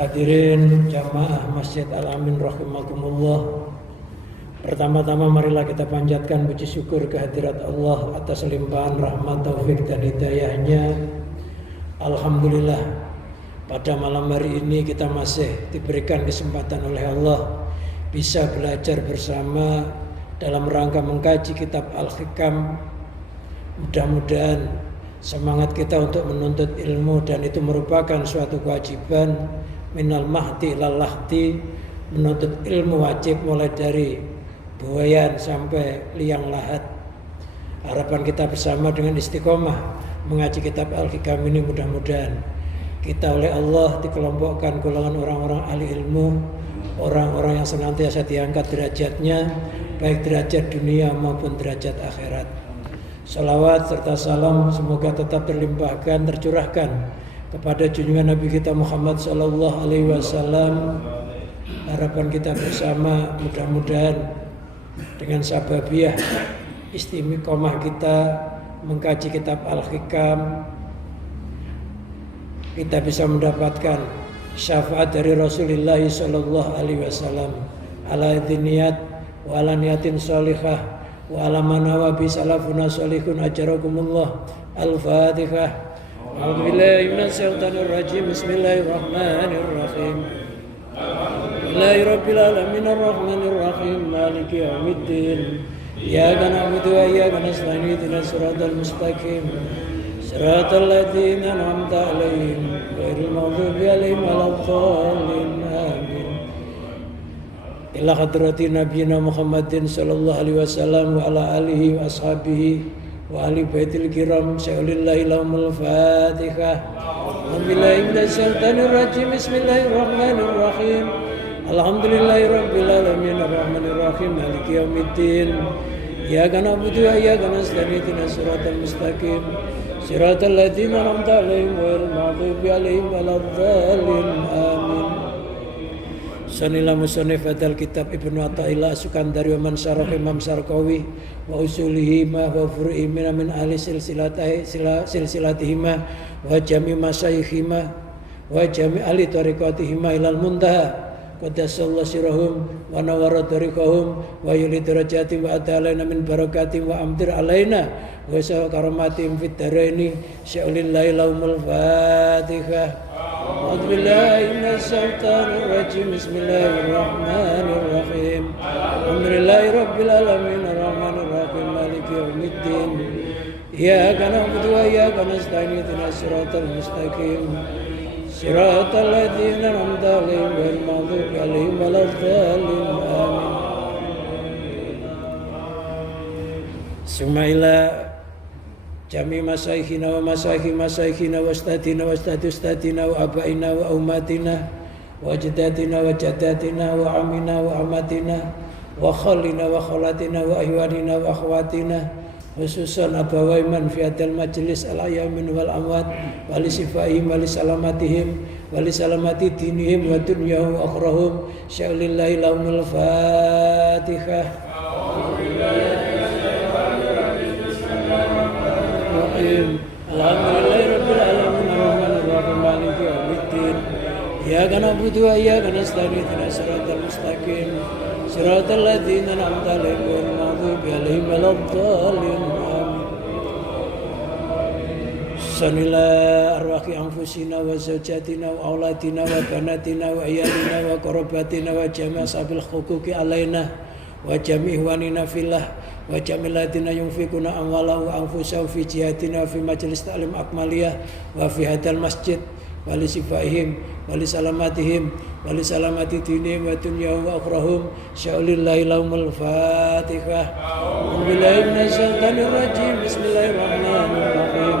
Hadirin jamaah Masjid Al-Amin rahimakumullah. Pertama-tama marilah kita panjatkan puji syukur kehadirat Allah atas limpahan rahmat, taufik dan hidayahnya. Alhamdulillah, pada malam hari ini kita masih diberikan kesempatan oleh Allah bisa belajar bersama dalam rangka mengkaji kitab Al-Hikam. Mudah-mudahan semangat kita untuk menuntut ilmu, dan itu merupakan suatu kewajiban minal mahdi ilal lahdi. Menuntut ilmu wajib mulai dari buayan sampai liang lahat. Harapan kita bersama dengan istiqomah mengaji kitab Al-Hikam ini, mudah-mudahan kita oleh Allah dikelompokkan golongan orang-orang ahli ilmu, orang-orang yang senantiasa diangkat derajatnya, baik derajat dunia maupun derajat akhirat. Salawat serta salam semoga tetap terlimpahkan, tercurahkan kepada junjungan Nabi kita Muhammad sallallahu alaihi wasallam. Harapan kita bersama mudah-mudahan dengan sababiah istiqomah kita mengkaji kitab Al-Hikam, kita bisa mendapatkan syafaat dari Rasulullah sallallahu alaihi wasallam ala diniyat wa ala niyatin sholihah wa ala manawa bi salafuna sholihun ajarakumullah. Al-Fatihah. A'udzubillahi minasyaitonir rajim. Bismillahirrahmanirrahim. Alhamdulillahirabbil alamin arrahmanir rahim maliki yaumiddin. Iyyaka na'budu wa iyyaka nasta'in ihdinas siratal mustaqim siratal ladzina an'amta 'alaihim ghairil maghdubi 'alaihim waladdallin. Amin. Ila hadratin nabiyina Muhammadin sallallahu alaihi wasallam wa ala alihi wa ashabihi wa ahli baitil kiram syaulillahi lahumul fatihah. Wabillahi minasyaitonir rajim. Bismillahirrahmanirrahim. Alhamdulillahi rabbil alamin arrahmanir rahim maliki yaumiddin. Iyyaka na'budu wa iyyaka nasta'in ihdinas siratal mustaqim siratal ladzina an'amta 'alaihim ghairil maghdubi 'alaihim waladdallin. Amin. Sanillah musannif hadal kitab Ibnu Athaillah Sukandari wa man syarah Imam Syarqawi wa usulihi ma wa furu'i min ahli silsilatihima wa jami masyaykhima wa jami ahli tariqatihima ilal muntaha qaddasallahu sirahum wa nawara tariqahum wa yuli darajatim wa atalaina min barakatim wa amtir alaina wa sawa karamatim fid daraini syaulillahi lahumul fatihah. A'udzubillahi minasyaitonir rajim. Bismillahirrahmanirrahim. Alhamdulillahirabbil alamin arrahmanir rahim maliki yaumiddin. Iyyaka na'budu wa iyyaka nasta'in ihdinas siratal mustaqim siratal ladzina an'amta 'alaihim ghairil maghdubi 'alaihim waladdallin. Amin. Sumaila jami masaykhina wa masaykhina wa ustadina wa ustadina wa abaina wa umatina wa jadatina wa jadatina wa amina wa amatina wa khalina wa khalatina wa ihwanina wa akhwatina, khususan abawai man fi hadal majlis al-ayamin wal amwat wa li sifaihim wa li salamatihim wa li salamati dinihim wa dunyahum wa akhrahum syaulillahi lahumul fatihah. Alhamdulillahirabbil alamin arrahmanir rahim maliki yaumiddin. Iyyaka na'budu wa iyyaka nasta'in ihdinas siratal mustaqim siratal ladzina an'amta 'alaihim ghairil maghdubi 'alaihim waladdallin. Amin. Sanillah arwahi anfusina wa zawjatina wa auladina wa banatina wa iyalina wa qarabatina wa jami' sabil huquqi alaina wa jami' ihwanina fillah wa jamil ladina yunfikuna amwalahu wa anfusahum fi jihadina fi majlis ta'lim akmaliyah wa fi hadal masjid wa li sifaihim wa li salamatihim wa li salamati dinihim wa dunyahum wa akhrahum syaulillahi lahumul fatihah. Wabillahi minasyaitonir rajim. Bismillahirrahmanirrahim.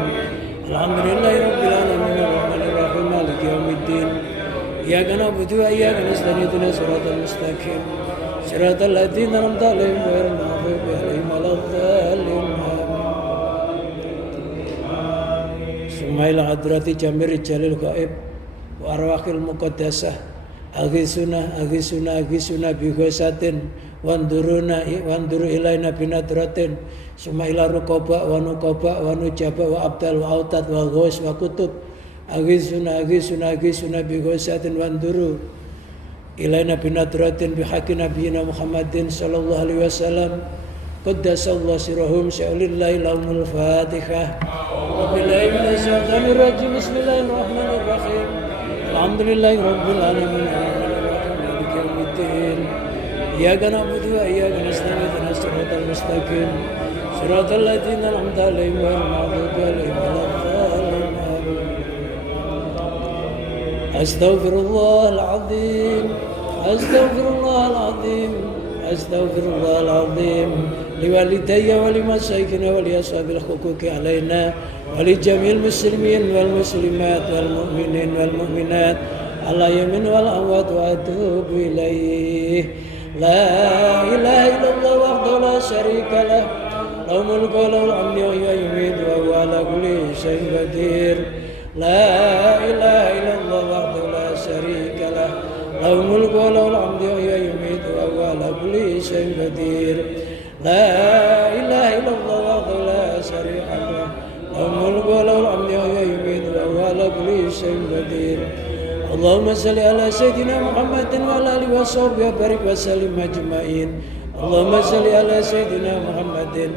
Alhamdulillahi rabbil alamin arrahmanir rahim maliki yaumiddin. Iyyaka na'budu wa iyyaka nasta'in ihdinas siratal mustaqim siratal ladzina an'amta 'alaihim ghairil maghdubi 'alaihim waladdallin. Sumaila hadrati jamir jalil ghaib wa arwahil muqaddasah aghisuna bi ghasatin wanduru ilaina binadratin sumaila ruqaba wa nuqaba wa nujaba wa abdal wa autad wa ghaus wa kutub aghithuna bi ghaisatin wanduru ilaina binadratin bihaqi nabiyina Muhammadin sallallahu alaihi wasallam qaddasallahu sirahum sya'lillahi lahumul fatihah wabillahi minasyaitonir rajim bismillahirrahmanirrahim alhamdulillahi rabbil alamin arrahmanirrahim maliki yaumiddin iyyaka na'budu wa iyyaka nasta'in ihdinas siratal mustaqim siratal ladzina an'amta 'alaihim ghairil maghdubi 'alaihim waladdallin Astaghfirullahal azim liwalidayya wa limasyayikhina wa liashabil huquqi alaina wa li jamil muslimin wal muslimat wal mu'minin wal mu'minat ala yamin wal amwat wa atubu ilaih la ilaha illallah wahdahu la syarika lah lahul mulku wa lahul hamdu wa huwa yumiitu wa huwa ala kulli syai'in qadir La ilaha illallah wahdahu la syarika lah lahul mulku wa lahul hamdu wa huwa yumiitu wa huwa ala kulli syai'in qadir La ilaha illallah wahdahu la syarika lah lahul mulku wa lahul hamdu wa huwa yumiitu wa huwa ala kulli syai'in qadir Allahumma salli ala sayyidina Muhammadin wa ala alihi wa sahbihi wa barik wa sallim ajma'in Allahumma salli ala sayyidina Muhammadin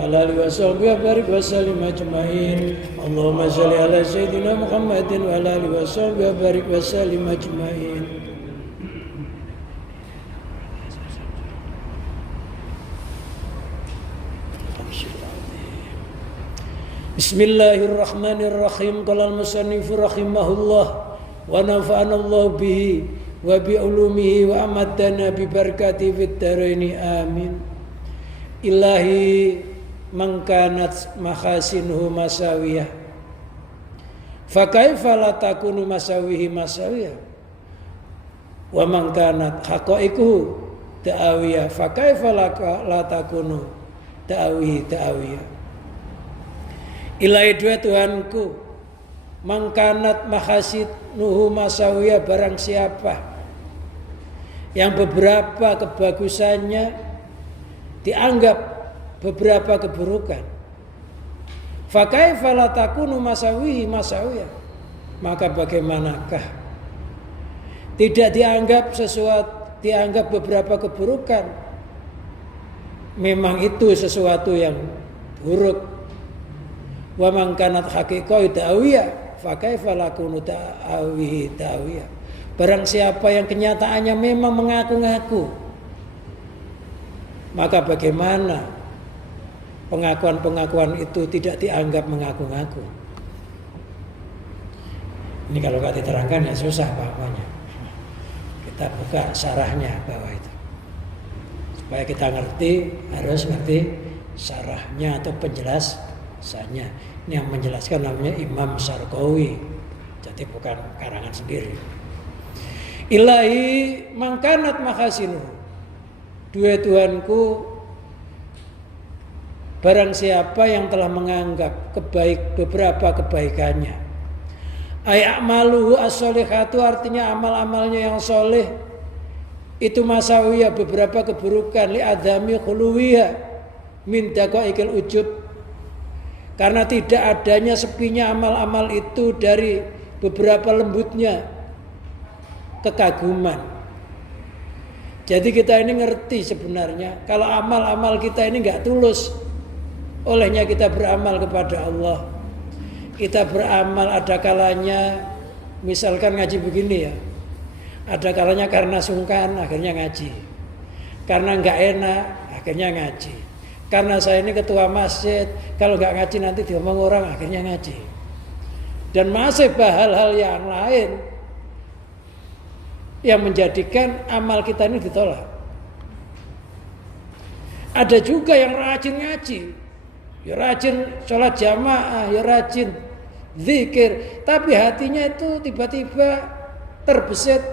ala alihi wa sahbihi wa barik wa sallim ajma'in Allahumma salli ala sayyidina Muhammadin wa ala alihi wa sahbihi wa barik wa sallim ajma'in Bismillahirrahmanirrahim qala al-musannifu rahimahullah wa nafa'ana Allah bihi wa bi ulumihi wa amadana bi barakati fid dharaini amin Ilahi mangkanat mahasinhu masawiyah fa kaifa la takunu masawihi masawiyah wa mangkanat haqaiquhu ta'awiyah fa kaifa la takunu ta'awiyah Ilahi dua Tuhanku mangkanat mahasinhu masawiyah barang siapa yang beberapa kebagusannya dianggap beberapa keburukan. Fa kaifa la takunu masawihi masawiyah? Maka bagaimanakah tidak dianggap beberapa keburukan memang itu sesuatu yang buruk. Wa man kanat haqiqah ta'awiyah fa kaifa la kunu ta'awihi ta'awiyah? Barang siapa yang kenyataannya memang mengaku-ngaku, maka bagaimana pengakuan-pengakuan itu tidak dianggap mengaku-ngaku? Ini kalau nggak diterangkan ya susah pahamnya. Kita buka syarahnya bawah itu. Supaya kita ngerti, harus ngerti syarahnya atau penjelasannya. Ini yang menjelaskan namanya Imam Syarqawi. Jadi bukan karangan sendiri. Ilahi mangkanat mahasinu. Dua Tuhanku barang siapa yang telah menganggap beberapa kebaikannya. Ay'amaluhu as-solihatu artinya amal-amalnya yang soleh itu masawiyah beberapa keburukan li adami khuluwiha min daqaiqil ujub. Karena tidak adanya sepinya amal-amal itu dari beberapa lembutnya kekaguman. Jadi kita ini ngerti sebenarnya kalau amal-amal kita ini enggak tulus. Olehnya kita beramal kepada Allah. Kita beramal ada kalanya misalkan ngaji begini ya. Ada kalanya karena sungkan akhirnya ngaji. Karena enggak enak akhirnya ngaji. Karena saya ini ketua masjid, kalau nggak ngaji nanti diomong orang, akhirnya ngaji. Dan masih hal-hal yang lain yang menjadikan amal kita ini ditolak. Ada juga yang rajin ngaji, ya rajin sholat jamaah, ya rajin zikir, tapi hatinya itu tiba-tiba terbesit.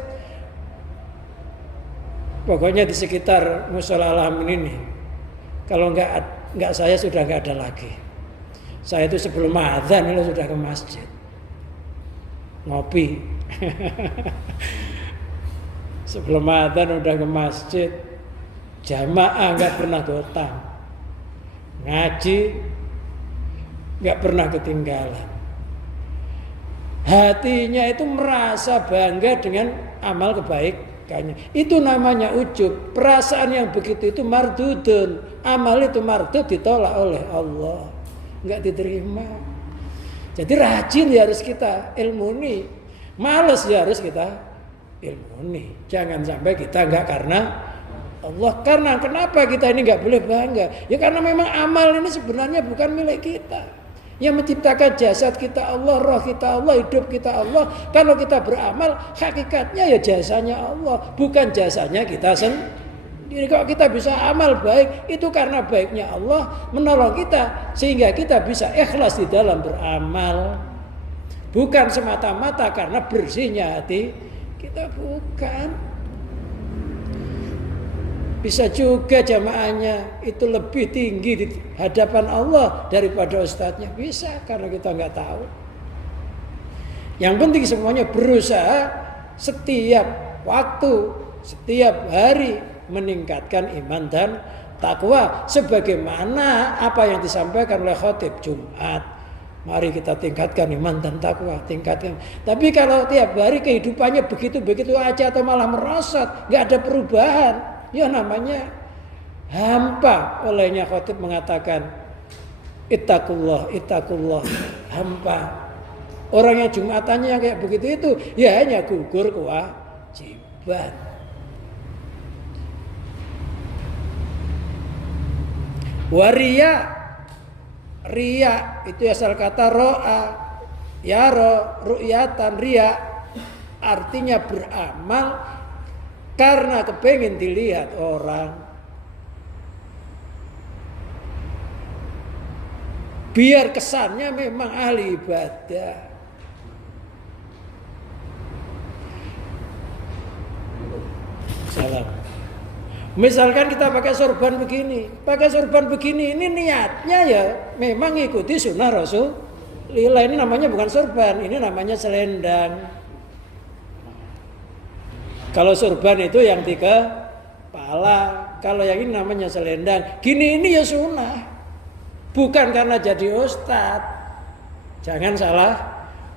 Pokoknya di sekitar Mushola Al-Amin ini. Kalau enggak saya sudah enggak ada lagi. Saya itu sebelum adzan itu sudah ke masjid. Ngopi. Sebelum adzan udah ke masjid. Jamaah enggak pernah gotong. Ngaji enggak pernah ketinggalan. Hatinya itu merasa bangga dengan amal kebaikannya. Itu namanya ujub. Perasaan yang begitu itu mardudun. Amal itu mardud, ditolak oleh Allah, nggak diterima. Jadi rajin ya harus kita ilmuni. Males ya harus kita ilmuni. Jangan sampai kita nggak karena Allah. Karena kenapa kita ini nggak boleh bangga? Ya karena memang amal ini sebenarnya bukan milik kita. Yang menciptakan jasad kita Allah, roh kita Allah, hidup kita Allah. Kalau kita beramal, hakikatnya ya jasanya Allah, bukan jasanya kita sendiri. Kalau kita bisa amal baik, itu karena baiknya Allah menolong kita, sehingga kita bisa ikhlas di dalam beramal. Bukan semata-mata karena bersihnya hati kita, bukan. Bisa juga jamaahnya itu lebih tinggi di hadapan Allah daripada ustadznya. Bisa, karena kita nggak tahu. Yang penting semuanya berusaha setiap waktu, setiap hari meningkatkan iman dan takwa. Sebagaimana apa yang disampaikan oleh khotib Jumat. Mari kita tingkatkan iman dan takwa, tingkatkan. Tapi kalau tiap hari kehidupannya begitu-begitu aja atau malah merosot, nggak ada perubahan, ya namanya hampa. Olehnya khotib mengatakan ittaqullah, ittaqullah, hampa. Orang yang Jumatannya yang kayak begitu itu ya hanya gugur kewajiban. Waria, ria itu asal kata ro'a, yaro, ru'yatan, ria artinya beramal karena kepengen dilihat orang, biar kesannya memang ahli ibadah. Salam. Misalkan kita pakai sorban begini, ini niatnya ya memang ngikuti sunnah Rasulullah. Ini namanya bukan sorban, ini namanya selendang. Kalau sorban itu yang di kepala, kalau yang ini namanya selendang. Gini ini ya sunnah, bukan karena jadi ustadz. Jangan salah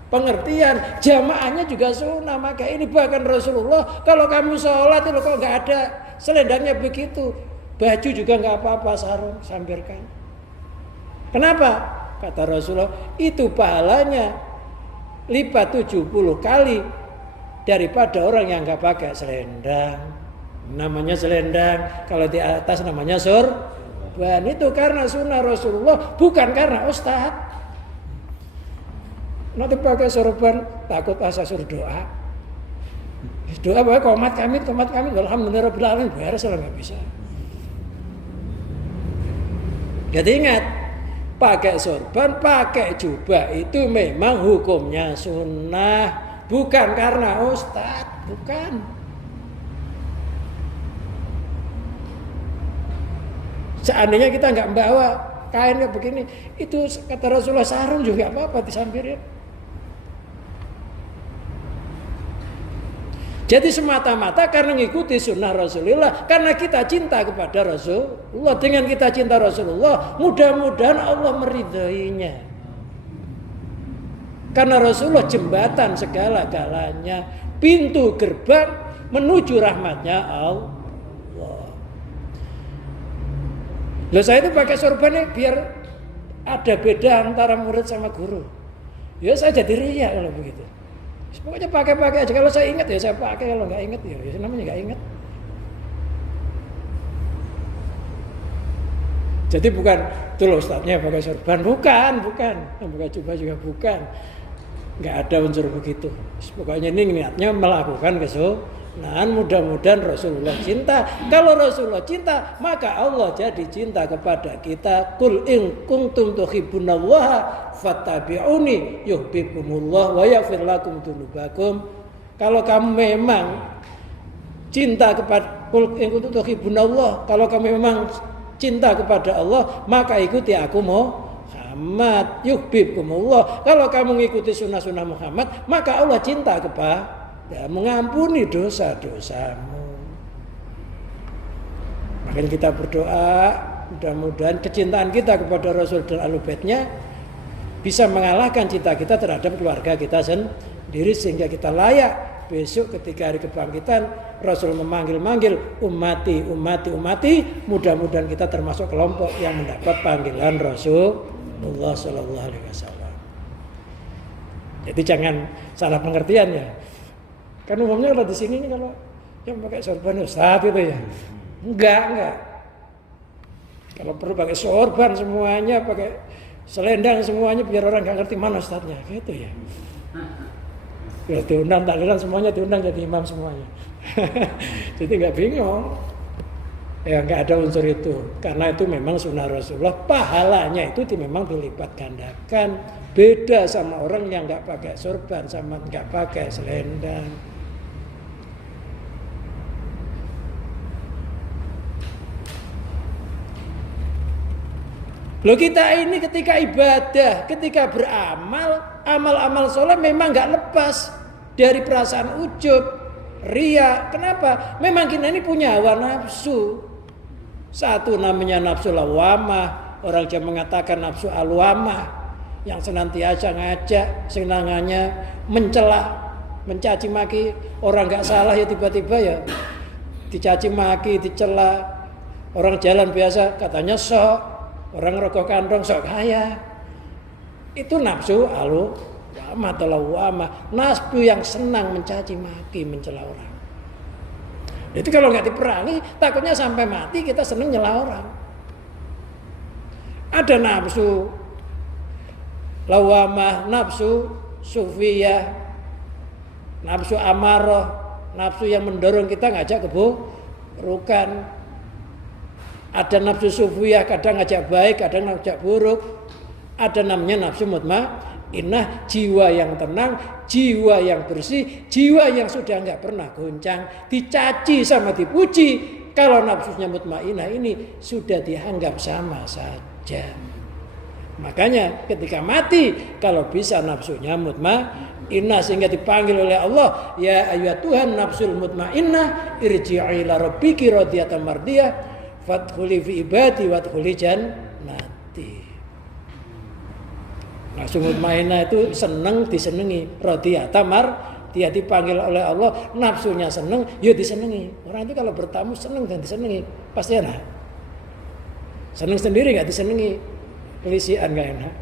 pengertian. Jamaahnya juga sunnah. Maka ini bahkan Rasulullah, kalau kamu sholat itu kok nggak ada selendangnya begitu, baju juga nggak apa-apa, sarung sampirkan. Kenapa? Kata Rasulullah, itu pahalanya lipat 70 kali daripada orang yang nggak pakai selendang. Namanya selendang, kalau di atas namanya sorban. Itu karena sunnah Rasulullah, bukan karena ustadz. Nanti pakai sorban takut asal doa. Doa bahwa komat kami, alhamdulillah rabbil alamin, beres lah, nggak bisa. Jadi ingat, pakai sorban, pakai jubah itu memang hukumnya sunnah, bukan karena ustadz, bukan. Seandainya kita nggak membawa kainnya begini, itu kata Rasulullah sarung juga apa-apa disampirin. Jadi semata-mata karena mengikuti sunnah Rasulullah, karena kita cinta kepada Rasulullah. Dengan kita cinta Rasulullah, mudah-mudahan Allah meridainya. Karena Rasulullah jembatan segala-galanya, pintu gerbang menuju rahmatnya Allah. Loh, saya itu pakai sorban ini biar ada beda antara murid sama guru. Ya saya jadi riya kalau begitu. Pokoknya pakai-pakai aja. Kalau saya ingat ya saya pakai, kalau nggak ingat ya namanya nggak ingat. Jadi bukan tuh loh ustadznya pakai sorban, bukan. Pakai jubah juga bukan. Nggak ada unsur begitu. Pokoknya ini niatnya melakukan kesunahan. Mudah-mudahan Rasulullah cinta. Kalau Rasulullah cinta, maka Allah jadi cinta kepada kita. Qul in kuntum tuhibbunallaha fattabi'uni yuhibbukumullah wa yaghfir lakum dzunubakum. Kalau kamu memang cinta kepada qul in kuntum tuhibbunallah, kalau kamu memang cinta kepada Allah, maka ikuti aku Muhammad yuhibbukumullah. Kalau kamu mengikuti sunnah-sunnah Muhammad, maka Allah cinta kepada mengampuni dosa-dosamu. Makanya kita berdoa, mudah-mudahan kecintaan kita kepada Rasul dan Ahlul Baitnya bisa mengalahkan cinta kita terhadap keluarga kita sendiri, sehingga kita layak besok ketika hari kebangkitan Rasul memanggil-manggil ummati, ummati, ummati. Mudah-mudahan kita termasuk kelompok yang mendapat panggilan Rasulullah Sallallahu Alaihi Wasallam. Jadi jangan salah pengertian ya. Kan umumnya kalau di sini kalau yang pakai sorban ustaz itu ya, enggak. Kalau perlu pakai sorban semuanya, pakai selendang semuanya, biar orang nggak ngerti mana ustadznya, gitu ya. Kalau diundang takliran semuanya diundang jadi imam semuanya. Jadi nggak bingung. Ya nggak ada unsur itu, karena itu memang sunnah Rasulullah. Pahalanya itu memang dilipat gandakan. Beda sama orang yang nggak pakai sorban sama nggak pakai selendang. Loh kita ini ketika ibadah, ketika beramal, amal-amal soleh memang nggak lepas dari perasaan ujub, riya. Kenapa? Memang kita ini punya hawa nafsu. Satu namanya nafsu lawamah, orang yang mengatakan nafsu alwamah, yang senantiasa ngajak, senangannya mencela, mencaci maki orang nggak salah ya tiba-tiba ya dicaci maki, dicela. Orang jalan biasa katanya sok. Orang rokok kantong sok kaya. Itu nafsu alwamah atau lawamah. Nafsu yang senang mencaci maki, mencela orang. Itu kalau nggak diperangi, takutnya sampai mati kita senang nyela orang. Ada nafsu lawamah, nafsu sufiyah, nafsu amarah, nafsu yang mendorong kita ngajak keburukan. Ada nafsu sufiyah, kadang ngajak baik, kadang ngajak buruk. Ada namanya nafsu mutmainnah, jiwa yang tenang, jiwa yang bersih, jiwa yang sudah nggak pernah goncang, dicaci sama dipuji. Kalau nafsunya mutmainnah ini sudah dianggap sama saja. Makanya ketika mati, kalau bisa nafsunya mutmainnah sehingga dipanggil oleh Allah, ya ayyuhat Tuhan nafsul mutmainnah, irji'i ila rabbiki radiyatan mardiyah. Fadkhuli fi ibadi wadkhuli jannati. Nafsu mutmainnah itu seneng disenengi, radiyata dia dipanggil oleh Allah, nafsunya seneng, ya disenengi. Orang itu kalau bertamu seneng dan disenengi, pasti enak. Seneng sendiri nggak disenengi, pelisian nggak enak.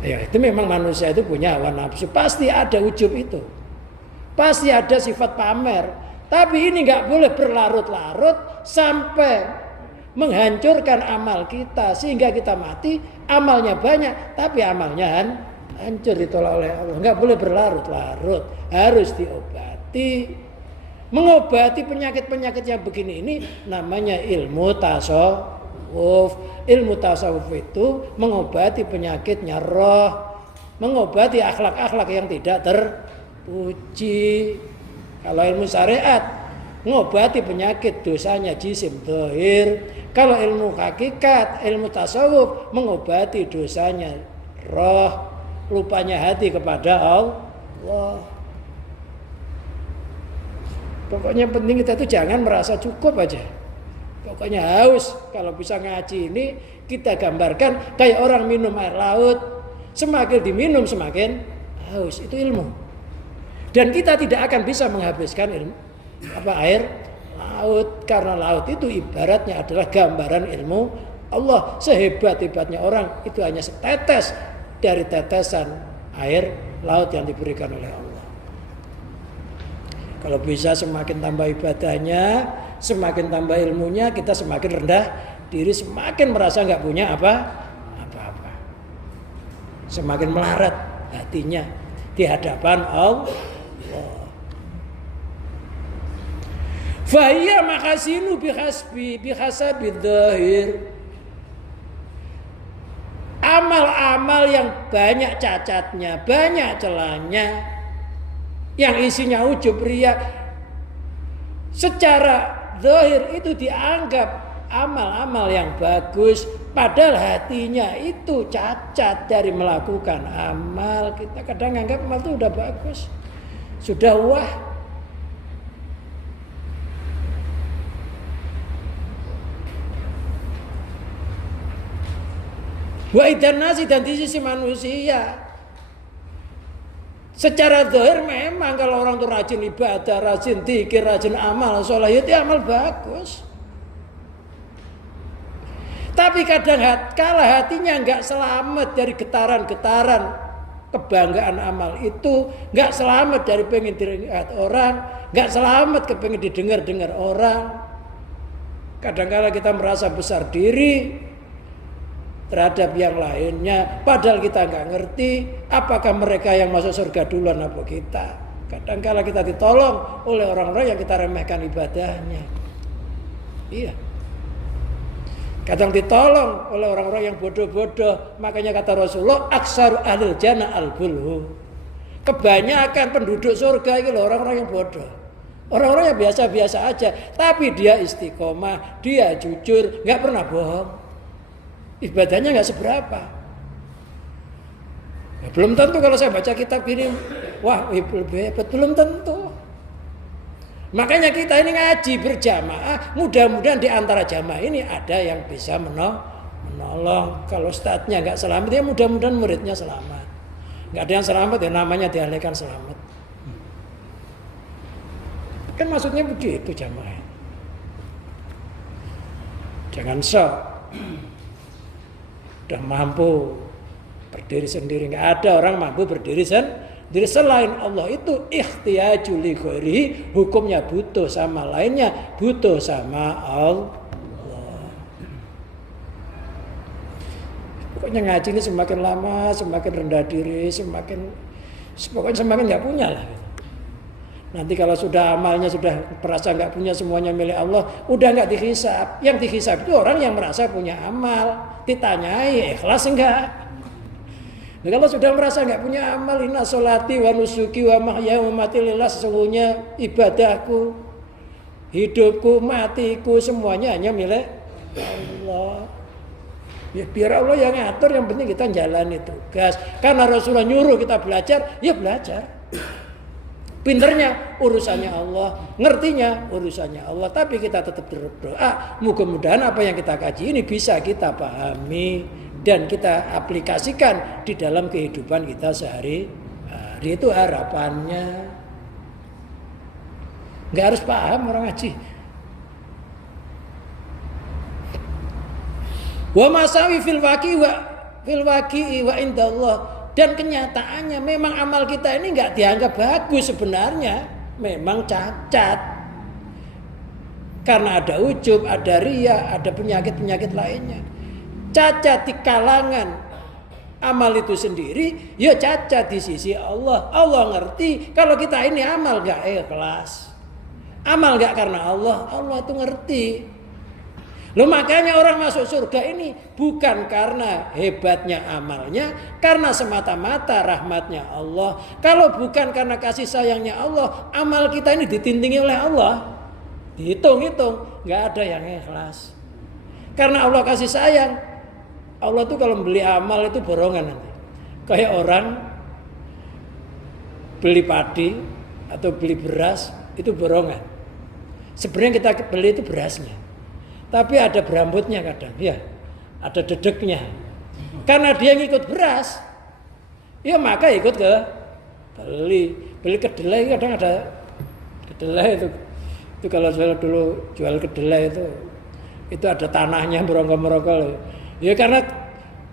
Ya itu memang manusia itu punya hawa nafsu, pasti ada ujub itu, pasti ada sifat pamer. Tapi ini nggak boleh berlarut-larut sampai menghancurkan amal kita sehingga kita mati amalnya banyak tapi amalnya hancur ditolak oleh Allah. Nggak boleh berlarut-larut, harus diobati. Mengobati penyakit-penyakit yang begini ini namanya ilmu tasawuf. Ilmu tasawuf itu mengobati penyakitnya roh, mengobati akhlak-akhlak yang tidak terpuji. Kalau ilmu syariat ngobati penyakit dosanya jisim zahir. Kalau ilmu hakikat, ilmu tasawuf mengobati dosanya roh, lupanya hati kepada Allah. Pokoknya penting kita itu jangan merasa cukup aja. Pokoknya haus. Kalau bisa ngaji ini kita gambarkan kayak orang minum air laut. Semakin diminum semakin haus. Itu ilmu. Dan kita tidak akan bisa menghabiskan air laut, karena laut itu ibaratnya adalah gambaran ilmu Allah. Sehebat-hebatnya orang itu hanya setetes dari tetesan air laut yang diberikan oleh Allah. Kalau bisa semakin tambah ibadahnya, semakin tambah ilmunya, kita semakin rendah diri, semakin merasa nggak punya apa-apa, semakin melarat hatinya di hadapan Allah. Fahiyya makasinu bihasabi dhahir. Amal-amal yang banyak cacatnya, banyak celahnya, yang isinya ujub riya, secara zahir itu dianggap amal-amal yang bagus, padahal hatinya itu cacat dari melakukan amal. Kita kadang anggap amal itu udah bagus, sudah wah. Wa idan nasi, dan di sisi manusia. Secara zahir memang kalau orang itu rajin ibadah, rajin dzikir, rajin amal soleh, itu amal bagus. Tapi kadang kala hatinya nggak selamat dari getaran-getaran kebanggaan amal itu, nggak selamat dari pengen dilihat orang, nggak selamat kepengen didengar-dengar orang. Kadang-kala kita merasa besar diri terhadap yang lainnya, padahal kita nggak ngerti apakah mereka yang masuk surga duluan apa kita. Kadang-kala kita ditolong oleh orang-orang yang kita remehkan ibadahnya. Iya. Kadang ditolong oleh orang-orang yang bodoh-bodoh. Makanya kata Rasulullah, aksaru ahlil jannah al-bulhu. Kebanyakan penduduk surga itu orang-orang yang bodoh. Orang-orang yang biasa-biasa aja, tapi dia istiqomah, dia jujur, nggak pernah bohong. Ibadahnya nggak seberapa. Ya, belum tentu kalau saya baca kitab ini, wah lebih hebat, belum tentu. Makanya kita ini ngaji berjamaah, mudah-mudahan di antara jamaah ini ada yang bisa menolong. Kalau ustadznya nggak selamat, ya mudah-mudahan muridnya selamat. Nggak ada yang selamat, ya namanya dialihkan selamat. Kan maksudnya begitu jamaah. Jangan sok. Udah mampu berdiri sendiri, nggak ada orang mampu berdiri sendiri. Jadi selain Allah itu ikhtiyaju li ghairihi, hukumnya butuh sama lainnya, butuh sama Allah. Pokoknya ngaji ini semakin lama semakin rendah diri, pokoknya semakin nggak punya lah. Nanti kalau sudah amalnya sudah merasa nggak punya, semuanya milik Allah, udah nggak dihisab. Yang dihisab itu orang yang merasa punya amal, ditanyai ikhlas enggak. Nah, kalau sudah merasa nggak punya amal, inna sholati wa nusuki wa mahya wa mati lillah, sesungguhnya ibadahku, hidupku, matiku semuanya hanya milik Allah. Ya biar Allah yang ngatur, yang penting kita jalani tugas. Karena Rasulullah nyuruh kita belajar, ya belajar. Pinternya urusannya Allah, ngertinya urusannya Allah, tapi kita tetap berdoa, mudah-mudahan apa yang kita kaji ini bisa kita pahami dan kita aplikasikan di dalam kehidupan kita sehari-hari. Itu harapannya. Nggak harus paham orang ngaji. Wa masawi fil waqi'i wa indallah. Dan kenyataannya memang amal kita ini nggak dianggap bagus sebenarnya, memang cacat. Karena ada ujub, ada riya, ada penyakit-penyakit lainnya. Cacat di kalangan amal itu sendiri, ya cacat di sisi Allah. Allah ngerti kalau kita ini amal nggak ikhlas, amal nggak karena Allah. Allah itu ngerti. Loh, makanya orang masuk surga ini bukan karena hebatnya amalnya, karena semata-mata rahmatnya Allah. Kalau bukan karena kasih sayangnya Allah, amal kita ini ditintingi oleh Allah. Dihitung-hitung, nggak ada yang ikhlas. Karena Allah kasih sayang. Allah tuh kalau beli amal itu borongan nanti. Kayak orang beli padi atau beli beras itu borongan. Sebenarnya kita beli itu berasnya. Tapi ada berambutnya kadang, ya, ada dedeknya. Karena dia ngikut beras, ya maka ikut ke beli kedelai. Kadang ada kedelai itu kalau saya dulu jual kedelai itu ada tanahnya merongkol-merongkol. Ya karena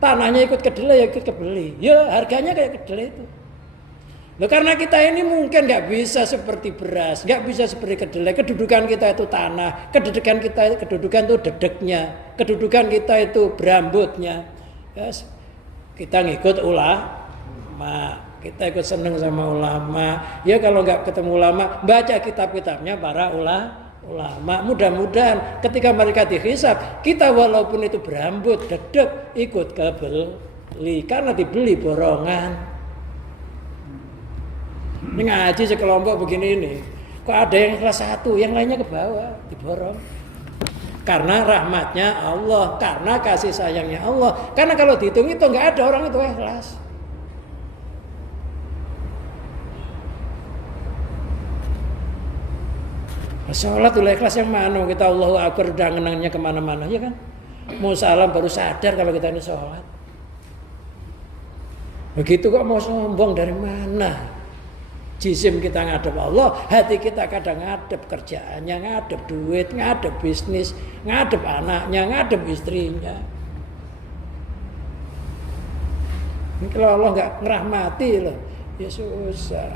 tanahnya ikut kedelai, ya ikut kebeli. Ya harganya kayak kedelai itu. Loh, karena kita ini mungkin nggak bisa seperti beras, nggak bisa seperti kedelai. Kedudukan kita itu tanah, kedudukan itu dedeknya, kedudukan kita itu berambutnya. Yes. Kita ngikut ulama, kita ikut seneng sama ulama. Ya kalau nggak ketemu ulama, baca kitab-kitabnya para ulama. Mudah-mudahan ketika mereka dihisab, kita walaupun itu berambut, dedek, ikut kebeli karena dibeli borongan. Ini ngaji sekelompok begini ini, kok ada yang kelas 1, yang lainnya ke bawah, diborong. Karena rahmatnya Allah, karena kasih sayangnya Allah. Karena kalau dihitung itu nggak ada orang itu ikhlas. Sholat itu ikhlas yang mana? Kita Allahu Akbar udah ngenangnya kemana-mana, ya kan? Mau salam baru sadar kalau kita ini sholat. Begitu kok mau sombong dari mana? Jisim kita ngadep Allah, hati kita kadang ngadep kerjaannya, ngadep duit, ngadep bisnis, ngadep anaknya, ngadep istrinya. Kalau Allah nggak ngerahmati loh, ya susah.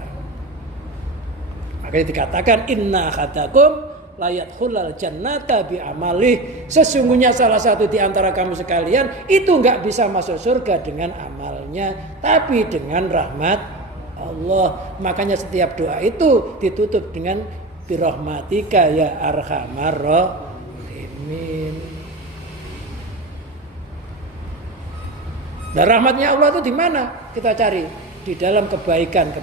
Makanya dikatakan inna khatakum layat khulal jannata bi amalih. Sesungguhnya salah satu di antara kamu sekalian itu nggak bisa masuk surga dengan amalnya, tapi dengan rahmat Allah. Makanya setiap doa itu ditutup dengan birahmatika ya arhamar rahimin. Dan rahmatnya Allah itu di mana? Kita cari di dalam kebaikan.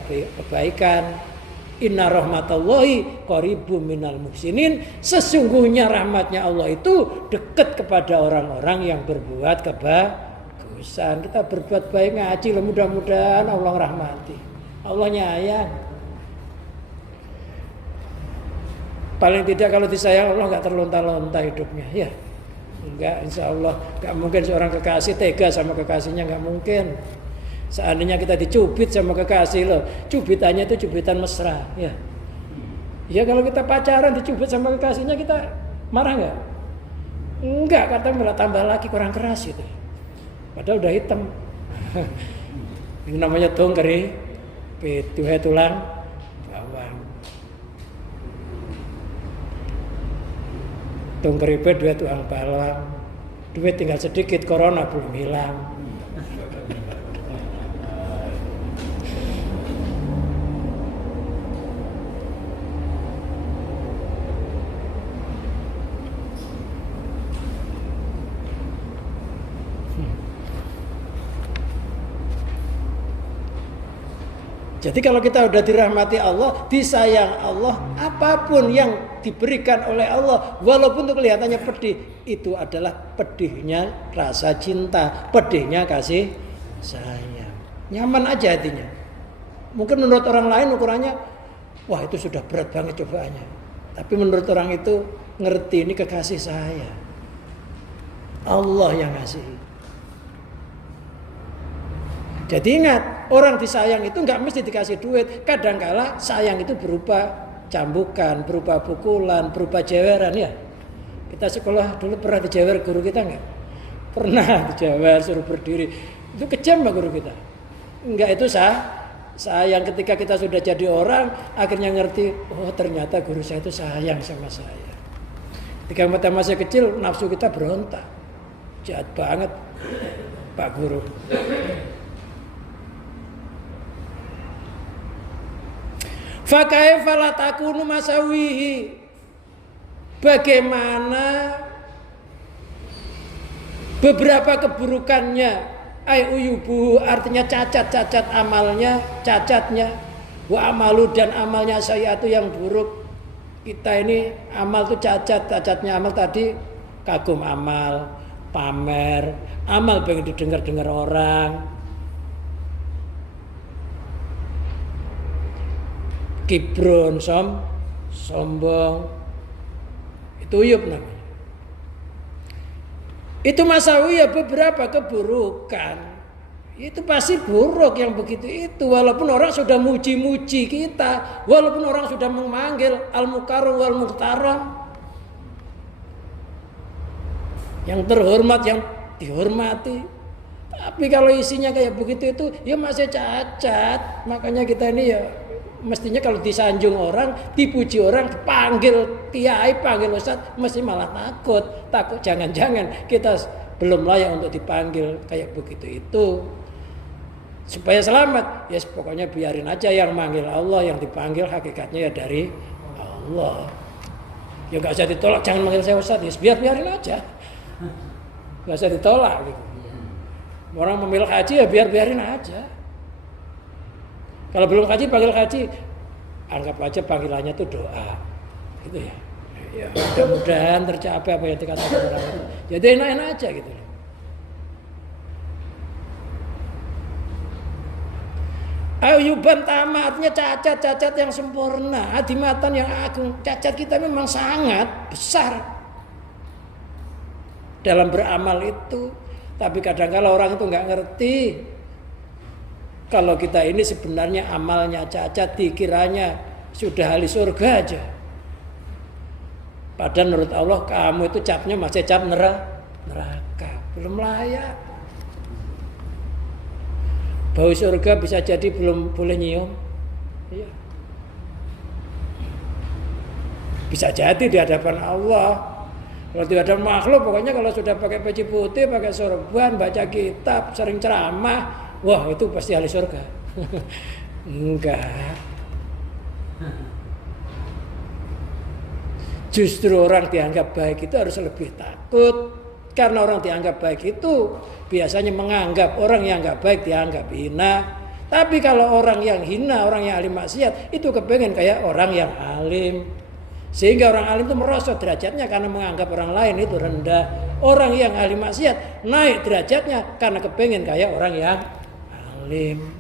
Inna rahmatallahi qaribum minal muhsinin. Sesungguhnya rahmatnya Allah itu dekat kepada orang-orang yang berbuat kebagusan. Kita berbuat baik ngaji, mudah-mudahan Allah rahmati. Allah nyayang. Paling tidak kalau disayang Allah nggak terlonta-lonta hidupnya, ya. Enggak, insya Allah nggak mungkin seorang kekasih tega sama kekasihnya, nggak mungkin. Seandainya kita dicubit sama kekasih loh, cubitannya itu cubitan mesra, ya. Ya kalau kita pacaran dicubit sama kekasihnya kita marah nggak? Enggak, kata malah tambah lagi kurang keras gitu. Padahal udah hitam. Ini namanya dongkeri. Duhe tulang bawang. Dongkeripe duhe tulang bawang. Duit tinggal sedikit, corona belum hilang. Jadi kalau kita udah dirahmati Allah, disayang Allah, apapun yang diberikan oleh Allah, walaupun itu kelihatannya pedih, itu adalah pedihnya rasa cinta, pedihnya kasih sayang. Nyaman aja hatinya. Mungkin menurut orang lain ukurannya, wah itu sudah berat banget cobaannya. Tapi menurut orang itu ngerti ini kekasih saya. Allah yang ngasih. Jadi ingat, orang disayang itu nggak mesti dikasih duit. Kadangkala sayang itu berupa cambukan, berupa pukulan, berupa jeweran ya. Kita sekolah dulu pernah dijewer guru kita nggak? Pernah dijewer, suruh berdiri. Itu kejam pak guru kita. Enggak, itu sayang ketika kita sudah jadi orang, akhirnya ngerti, oh ternyata guru saya itu sayang sama saya. Ketika kita masih kecil, nafsu kita berontak. Jahat banget pak guru. Fakaifa la takunu masawihi. Bagaimana beberapa keburukannya, ay uyubu artinya cacat amalnya, cacatnya, wa amalu dan amalnya sayyi'atu yang buruk. Kita ini amal tuh cacatnya amal tadi kagum amal, pamer, amal pengen didengar orang. Kibron, sombong, itu uyub namanya. Itu masawi ya beberapa keburukan. Itu pasti buruk yang begitu itu. Walaupun orang sudah muji-muji kita, walaupun orang sudah memanggil al-mukarram wal muhtaram, yang terhormat, yang dihormati. Tapi kalau isinya kayak begitu itu, ya masih cacat. Makanya kita ini ya mestinya kalau disanjung orang, dipuji orang, panggil kiai, panggil ustadz, mesti malah takut jangan-jangan kita belum layak untuk dipanggil kayak begitu itu. Supaya selamat, ya pokoknya biarin aja yang manggil Allah, yang dipanggil hakikatnya ya dari Allah. Ya nggak usah ditolak, jangan manggil saya ustadz, ya biarin aja, nggak usah ditolak gitu. Orang memilih haji ya biarin aja. Kalau belum haji, panggil haji, anggap aja panggilannya itu doa, gitu ya. Ya mudah-mudahan tercapai apa yang dikatakan orang itu. Jadi enak-enak aja gitu. Ayuban tama artinya cacat yang sempurna, adimatan yang agung. Cacat kita memang sangat besar dalam beramal itu. Tapi kadang-kala orang itu nggak ngerti. Kalau kita ini sebenarnya amalnya cacat, dikiranya sudah ahli surga aja. Padahal menurut Allah kamu itu capnya masih cap neraka, belum layak. Bau surga bisa jadi belum boleh nyium. Iya. Bisa jadi di hadapan Allah. Kalau di hadapan makhluk, pokoknya kalau sudah pakai peci putih, pakai sorban, baca kitab, sering ceramah, wah itu pasti ahli surga. Enggak. Justru orang dianggap baik itu harus lebih takut. Karena orang dianggap baik itu biasanya menganggap orang yang enggak baik dianggap hina. Tapi kalau orang yang hina, orang yang ahli maksiat, itu kepengen kayak orang yang alim. Sehingga orang alim itu merosot derajatnya karena menganggap orang lain itu rendah. Orang yang ahli maksiat naik derajatnya karena kepengen kayak orang yang alim.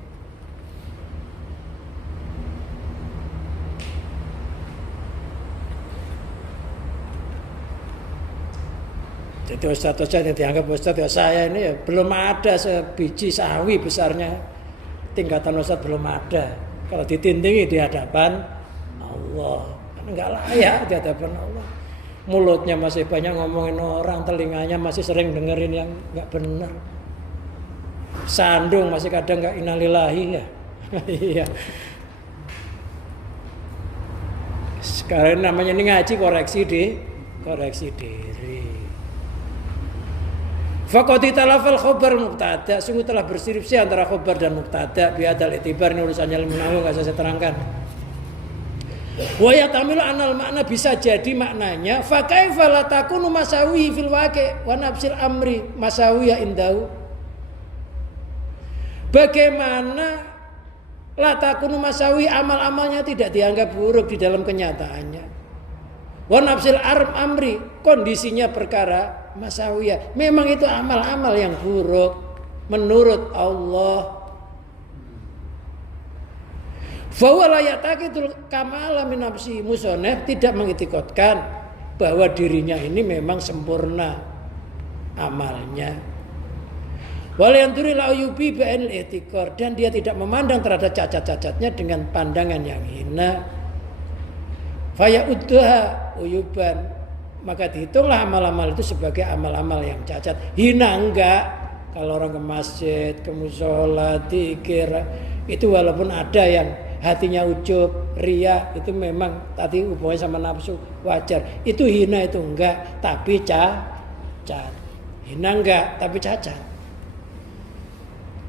Jadi ustadz-ustadz yang dianggap ustadz ya saya ini ya belum ada sebiji sawi besarnya. Tingkatan ustadz belum ada. Kalau ditindingi di hadapan Allah. Enggak layak di hadapan Allah. Mulutnya masih banyak ngomongin orang, telinganya masih sering dengerin yang enggak benar. Sandung masih kadang enggak innalillahi ya. Iya. Sekarang namanya ini ngaji koreksi diri. Faqad talafal khabar mubtada, sungguh telah bersiripsi antara khabar dan mubtada biadal itibar, ini urusannya ilmu nahwu enggak saya terangkan. Wa yatamilu anal makna bisa jadi maknanya fa kaifa la takunu masawi fil waqi' wa nafsil amri masawiya indahu. Bagaimana la takunu masawi amal-amalnya tidak dianggap buruk di dalam kenyataannya. Wa nafsil amri kondisinya perkara masawiyah. Memang itu amal-amal yang buruk menurut Allah. Bahwa layak takitul kamala min nafsi musonef tidak mengitikotkan bahwa dirinya ini memang sempurna amalnya. Walayanturi la'uyubi ba'inil itikor, dan dia tidak memandang terhadap cacat-cacatnya dengan pandangan yang hina. Faya uddaha uyuban, maka dihitunglah amal-amal itu sebagai amal-amal yang cacat. Hina enggak. Kalau orang ke masjid, ke mushola, dikir, itu walaupun ada yang hatinya ujub, ria, itu memang tadi hubungannya sama nafsu, wajar. Itu hina itu enggak, tapi cacat. Hina enggak, tapi cacat.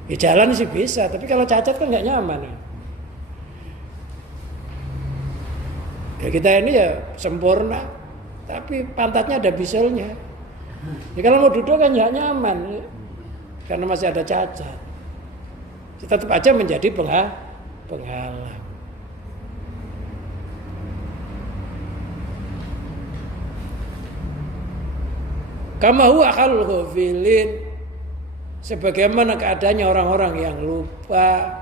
Di jalan sih bisa, tapi kalau cacat kan enggak nyaman. Ya kita ini ya sempurna, tapi pantatnya ada biselnya. Ya kalau mau duduk kan enggak nyaman, karena masih ada cacat. Tetap aja menjadi penghalang. Kama huwa akhalul ghafilin, sebagaimana keadaannya orang-orang yang lupa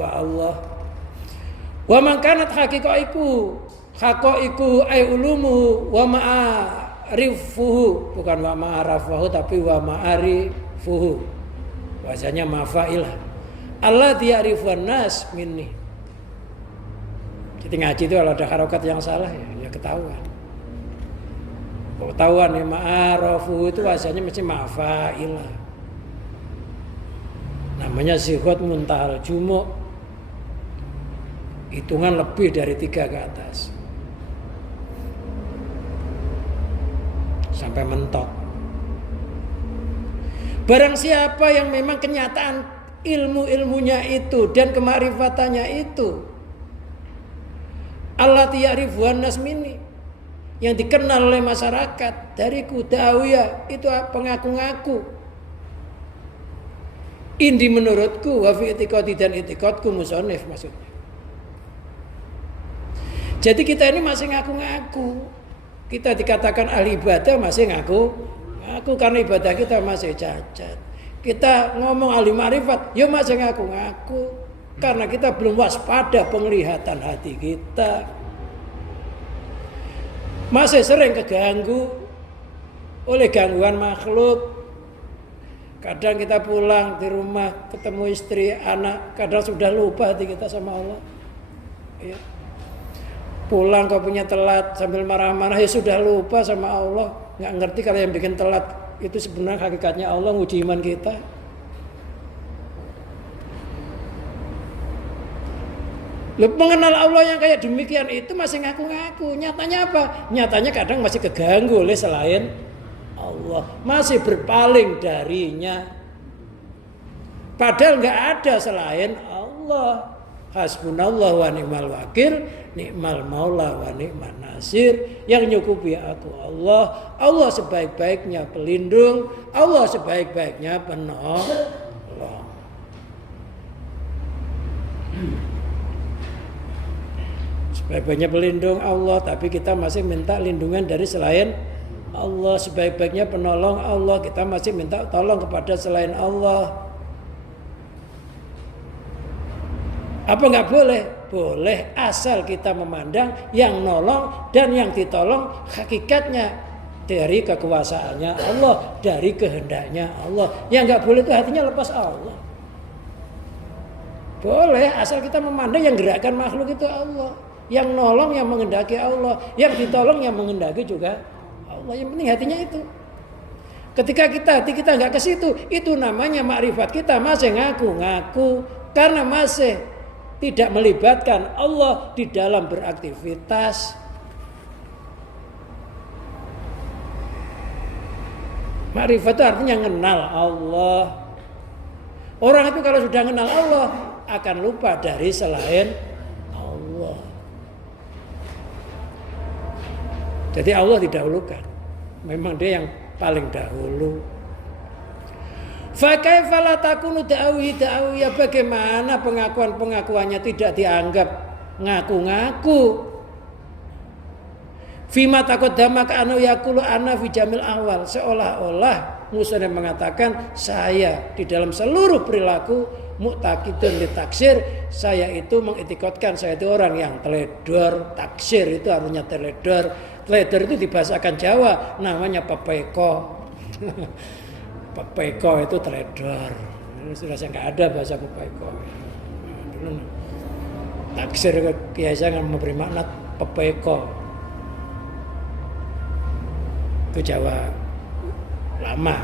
Allah. Wa man kanat haqiqaiku ay ulumu wa ma'arifuhu, bukan wa ma'arafahu tapi wa ma'arifuhu. Bahasanya mafailah. Allah ya'rifun nas minni. Jadi ngaji itu kalau ada harokat yang salah ya ketahuan. Ketahuan ya ma'arafu itu bahasanya mesti mafailah. Namanya sighot muntahal jumu'. Hitungan lebih dari 3 ke atas. Sampai mentok. Barang siapa yang memang kenyataan ilmu-ilmunya itu dan kemarifatannya itu allati ya'rifuhan nas minni, yang dikenal oleh masyarakat dariku da'awiyah, itu pengaku-ngaku. Indi menurutku wa fi i'tiqadi dan i'tiqadku musannif maksudnya. Jadi kita ini masih ngaku-ngaku. Kita dikatakan ahli ibadah masih ngaku karena ibadah kita masih cacat. Kita ngomong ahli ma'rifat, ya masih ngaku-ngaku karena kita belum waspada penglihatan hati kita. Masih sering keganggu oleh gangguan makhluk. Kadang kita pulang di rumah ketemu istri, anak, kadang sudah lupa hati kita sama Allah. Ya. Pulang kau punya telat sambil marah-marah, ya sudah lupa sama Allah. Nggak ngerti kalau yang bikin telat itu sebenarnya hakikatnya Allah nguji iman kita. Mengenal Allah yang kayak demikian itu masih ngaku-ngaku. Nyatanya apa? Nyatanya kadang masih keganggu oleh selain Allah, masih berpaling darinya. Padahal nggak ada selain Allah. Hasbunallah wa ni'mal wakil, ni'mal maula wa ni'man nasir. Yang nyukupi aku Allah. Allah sebaik-baiknya pelindung, Allah sebaik-baiknya penolong. Sebaik-baiknya pelindung Allah, tapi kita masih minta lindungan dari selain Allah. Sebaik-baiknya penolong Allah, kita masih minta tolong kepada selain Allah. Apa nggak boleh? Boleh, asal kita memandang yang nolong dan yang ditolong hakikatnya dari kekuasaannya Allah, dari kehendaknya Allah. Yang nggak boleh itu hatinya lepas Allah. Boleh, asal kita memandang yang gerakan makhluk itu Allah, yang nolong yang menghendaki Allah, yang ditolong yang menghendaki juga Allah. Yang penting hatinya itu. Ketika hati kita nggak ke situ, itu namanya makrifat kita masih ngaku-ngaku karena masih tidak melibatkan Allah di dalam beraktivitas. Makrifat itu artinya kenal Allah. Orang itu kalau sudah kenal Allah akan lupa dari selain Allah. Jadi Allah didahulukan. Memang dia yang paling dahulu. Fa kaifa la takunu da'wi ya, bagaimana pengakuannya tidak dianggap ngaku-ngaku. Fima taqaddama ka'annahu yaqulu ana fi jamil ahwal, seolah-olah musuhnya mengatakan saya di dalam seluruh perilaku mu'taqidun li taksir, saya itu mengitikadkan saya itu orang yang teledor. Taksir itu artinya teledor. Teledor itu dibahasakan Jawa namanya pepeko. Pepeko itu teledor. Sudah saya nggak ada bahasa pepeko. Taksir biasanya memberi makna pepeko. Itu Jawa lama.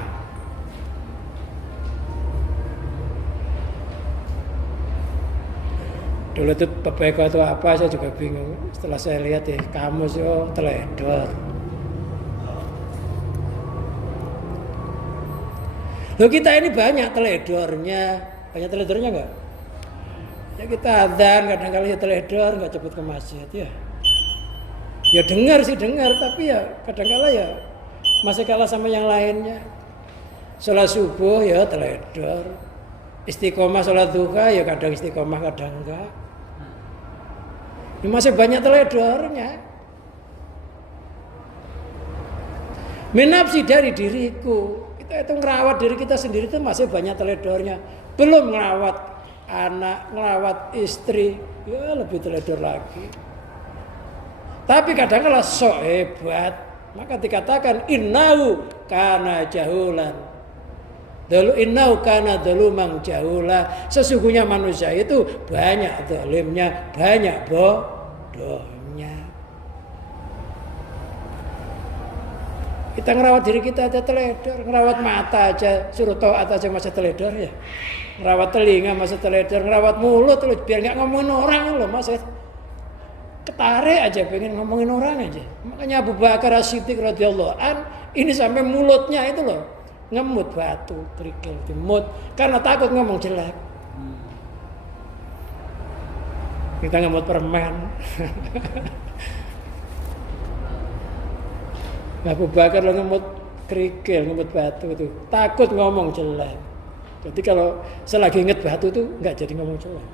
Dulu itu pepeko itu apa saya juga bingung. Setelah saya lihat di kamus yo teledor. Loh, kita ini banyak teledornya. Banyak teledornya enggak? Ya kita adzan kadang-kadang ya teledor, enggak cepet ke masjid ya. Ya dengar sih dengar, tapi ya kadang-kadang ya masih kalah sama yang lainnya. Sholat subuh ya teledor. Istiqomah sholat duha ya kadang istiqomah kadang enggak. Ini masih banyak teledornya. Menafsi dari diriku. Kita itu ngerawat diri kita sendiri itu masih banyak teledornya. Belum ngerawat anak, ngerawat istri, ya lebih teledor lagi. Tapi kadang-kadang sok hebat, maka dikatakan innahu kana jahulan. Dulu innahu kana dzulumang jahula. Sesungguhnya manusia itu banyak zalimnya, banyak bodohnya. Kita ngerawat diri kita aja teledor, ngerawat mata aja suruh taat aja masih teledor ya. Ngerawat telinga masih teledor, ngerawat mulut loh, biar nggak ngomongin orang loh masih ketarik aja pengen ngomongin orang aja. Makanya Abu Bakar As-Siddiq radhiyallahu an ini sampai mulutnya itu loh ngemut batu, kerikil dimut karena takut ngomong jelek. Kita ngemut permen. Abu Bakar lo ngemut kerikil, ngemut batu itu takut ngomong jelek. Jadi kalau selagi inget batu itu nggak jadi ngomong jelek.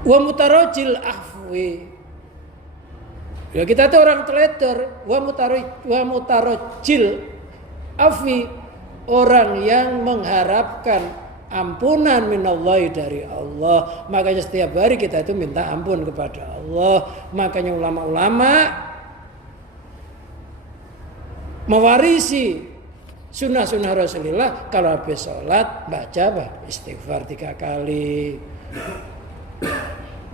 Wa mutarajil afwi. Ya kita tuh orang teledor. Wa mutarajil afwi, orang yang mengharapkan ampunan minallahi dari Allah. Makanya setiap hari kita itu minta ampun kepada Allah. Makanya ulama-ulama mewarisi sunnah-sunnah Rasulullah. Kalau habis sholat baca apa? Istighfar 3 kali,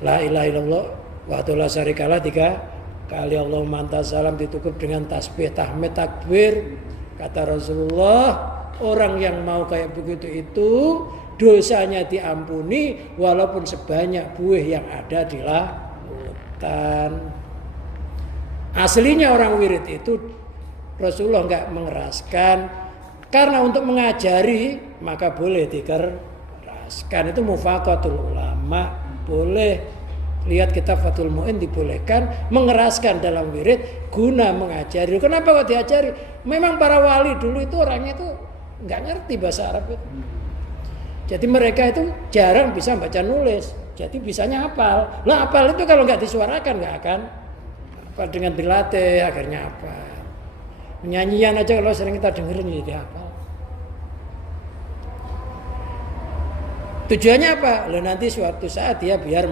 la ilaha illallah wahdahu la syarikalah 3 kali, Allahumma antas salam ditutup dengan tasbih, tahmid, takbir. Kata Rasulullah, orang yang mau kayak begitu itu dosanya diampuni walaupun sebanyak buih yang ada di lautan. Aslinya orang wirid itu Rasulullah enggak mengeraskan, karena untuk mengajari maka boleh dikeraskan. Itu mufaqatul ulama, boleh. Lihat kitab Fathul Mu'in, dibolehkan mengeraskan dalam wirid guna mengajari. Kenapa kok diajari? Memang para wali dulu itu orangnya itu nggak ngerti bahasa Arab itu. Jadi mereka itu jarang bisa baca nulis. Jadi bisanya hafal. Lah hafal itu kalau nggak disuarakan nggak akan hafal, dengan dilatih akhirnya hafal. Nyanyian aja kalau sering kita dengerin jadi hafal. Tujuannya apa? Lo nanti suatu saat ya biar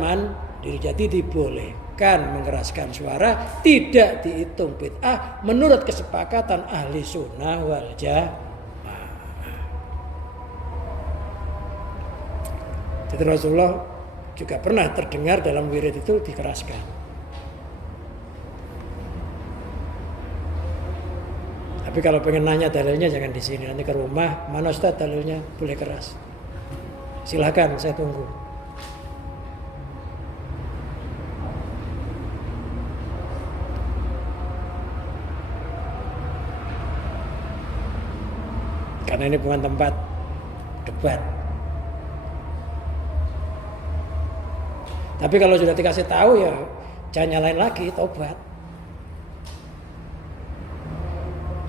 jadi dibolehkan mengeraskan suara, tidak dihitung bid'ah menurut kesepakatan ahli sunnah wal jamaah. Jadi Rasulullah juga pernah terdengar dalam wirid itu dikeraskan. Tapi kalau pengen nanya dalilnya jangan di sini, nanti ke rumah, mana Ustaz dalilnya boleh keras. Silakan, saya tunggu. Karena ini bukan tempat debat. Tapi kalau sudah dikasih tahu ya jangan nyalain lagi, tobat.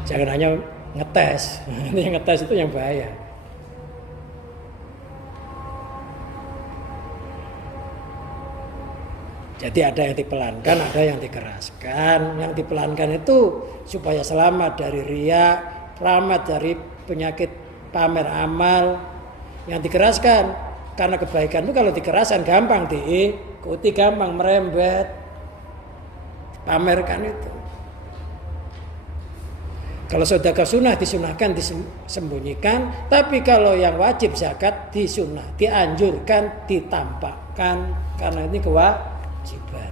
Jangan hanya ngetes. Yang ngetes itu yang bahaya. Jadi ada yang dipelankan, ada yang dikeraskan. Yang dipelankan itu supaya selamat dari riya, selamat dari penyakit pamer amal. Yang dikeraskan karena kebaikan itu kalau dikeraskan gampang diikuti, gampang merembet, pamerkan itu. Kalau sedekah sunnah disunahkan disembunyikan, tapi kalau yang wajib zakat disunnah, dianjurkan ditampakkan karena ini kewajiban.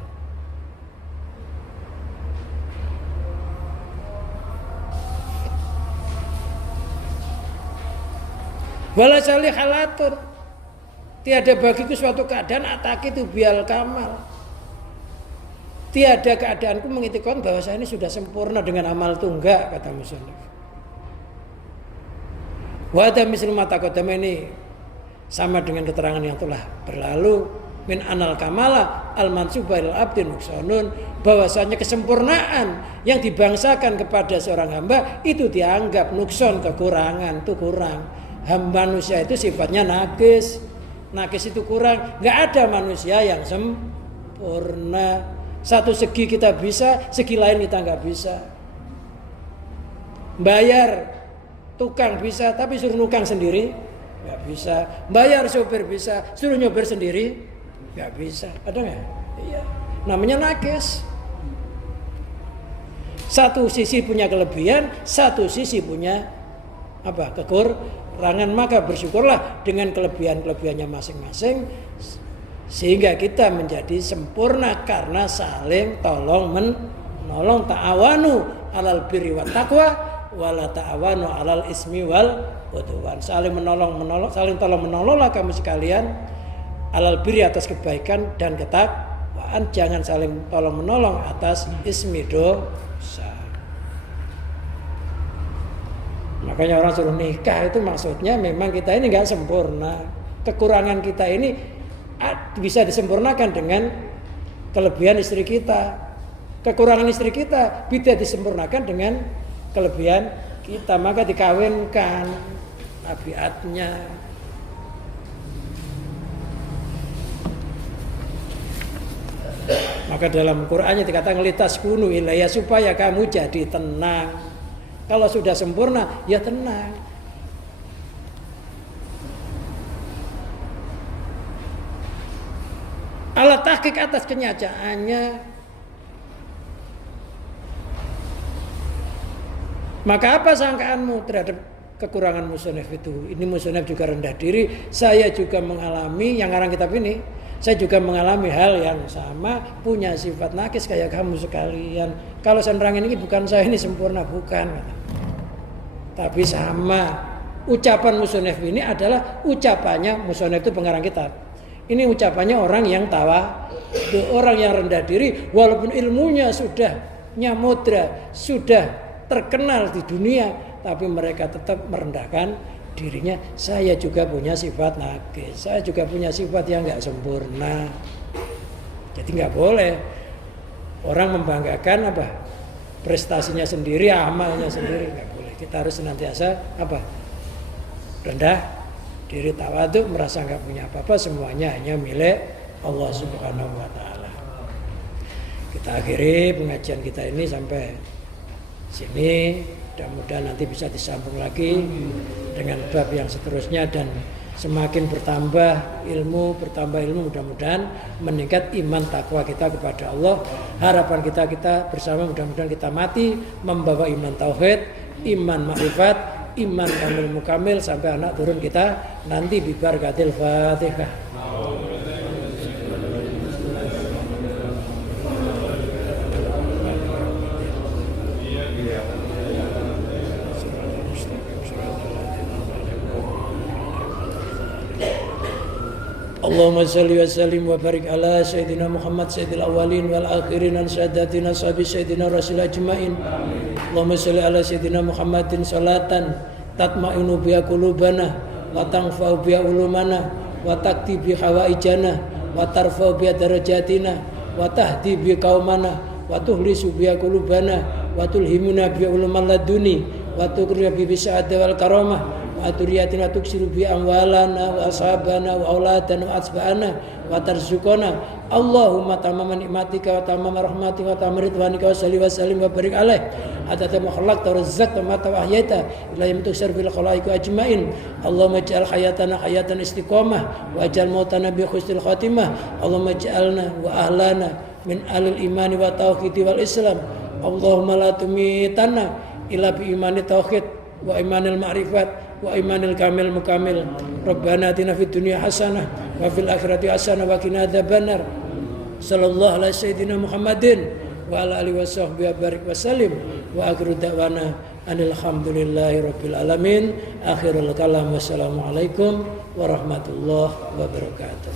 Wala salih halatun, tiada bagiku suatu keadaan ataki itu bial kamal. Tiada keadaanku mengitikkan bahwa saya ini sudah sempurna dengan amal itu, enggak, kata musannif. Wa ada misal mata qadam, ini sama dengan keterangan yang telah berlalu, min anal kamala al mansubah il abdi nuksanun, bahwasanya kesempurnaan yang dibangsakan kepada seorang hamba itu dianggap nukson, kekurangan, itu kurang. Hamba manusia itu sifatnya nakis itu kurang. Nggak ada manusia yang sempurna. Satu segi kita bisa, segi lain kita nggak bisa. Bayar tukang bisa, tapi suruh nukang sendiri nggak bisa. Bayar sopir bisa, suruh nyopir sendiri nggak bisa. Ada nggak? Iya. Namanya nakis. Satu sisi punya kelebihan, satu sisi punya kekurangan. Maka bersyukurlah dengan kelebihan-kelebihannya masing-masing, sehingga kita menjadi sempurna karena saling tolong menolong. Ta'awanu alal birri wat taqwa wala ta'awanu alal ismi wal udwan. Saling saling tolong menolonglah kamu sekalian alal birri atas kebaikan dan ketakwaan, jangan saling tolong menolong atas ismi dosa. Makanya orang suruh nikah itu maksudnya memang kita ini enggak sempurna. Kekurangan kita ini bisa disempurnakan dengan kelebihan istri kita. Kekurangan istri kita bisa disempurnakan dengan kelebihan kita. Maka dikawinkan tabiatnya. Maka dalam Qur'annya dikatakan litas kunu ilayya, supaya kamu jadi tenang. Kalau sudah sempurna ya tenang. Ala tahqiq atas kenyataannya, maka apa sangkaanmu terhadap kekurangan musonef itu? Ini musonef juga rendah diri. Saya juga mengalami yang ngarang kitab ini. Saya juga mengalami hal yang sama, punya sifat nakis kayak kamu sekalian. Kalau saya nerangin ini bukan saya ini sempurna, bukan. Tapi sama. Ucapan musonef ini adalah ucapannya, musonef itu pengarang kitab. Ini ucapannya orang yang orang yang rendah diri, walaupun ilmunya sudah nyamudra, sudah terkenal di dunia, tapi mereka tetap merendahkan dirinya. Saya juga punya sifat nakis, saya juga punya sifat yang nggak sempurna. Jadi nggak boleh orang membanggakan prestasinya sendiri, amalnya sendiri, nggak boleh. Kita harus senantiasa rendah diri, tawadhu, merasa nggak punya apa-apa, semuanya hanya milik Allah Subhanahu Wa Taala. Kita akhiri pengajian kita ini sampai sini. Mudah-mudahan nanti bisa disambung lagi dengan bab yang seterusnya, dan semakin bertambah ilmu, mudah-mudahan meningkat iman takwa kita kepada Allah. Harapan kita bersama, mudah-mudahan kita mati membawa iman tauhid, iman makrifat, iman kamil mukamil sampai anak turun kita nanti bi barakatil Fatihah. Allahumma salli wa sallim wa barik ala Sayyidina Muhammad Sayyidil awalin wal akhirin an sadatina sahabi Sayyidina Rasul ajma'in. Allahumma salli ala Sayyidina Muhammadin salatan tatma'inu biha qulubana wa tanfa'u biha ulumana wa takti bi hawaijana wa tarfa'u biha darajatina wa tahdi bi qaumana wa tuhlisu biha qulubana wa tulhimuna bi ulumal laduni wa tuqriya bi sa'ada wal karamah aturiyatina tuksiru bi amwalana wa ashabana wa auladana wa asba'ana wa tarzukona. Allahumma tamama nikmatika wa tamama rahmatika wa tamama ridwanika wa salli wa sallim wa barik alaih adada ma khalaqta wa razzaqta ma tawahyaita ila yamtuk sarfil khalaiqu ajmain. Allahumma ij'al hayatana hayatan istiqamah wa ij'al mautana bi husnil khatimah. Allahumma ij'alna wa ahlana min alil imani wa tauhidi wal islam. Allahumma la tumitana illa bi imani tauhid wa imanil ma'rifat wa imanil kamil mukamil. Rabbana atina fid dunya hasanah wa fil akhirati hasanah wa qina adzabannar. Sallallahu alaihi sayyidina Muhammadin wa ala alihi washabbihi barik wasallim wa akhiru da'wana anil hamdulillahi rabbil alamin. Akhirul kalam, wassalamualaikum warahmatullahi wabarakatuh.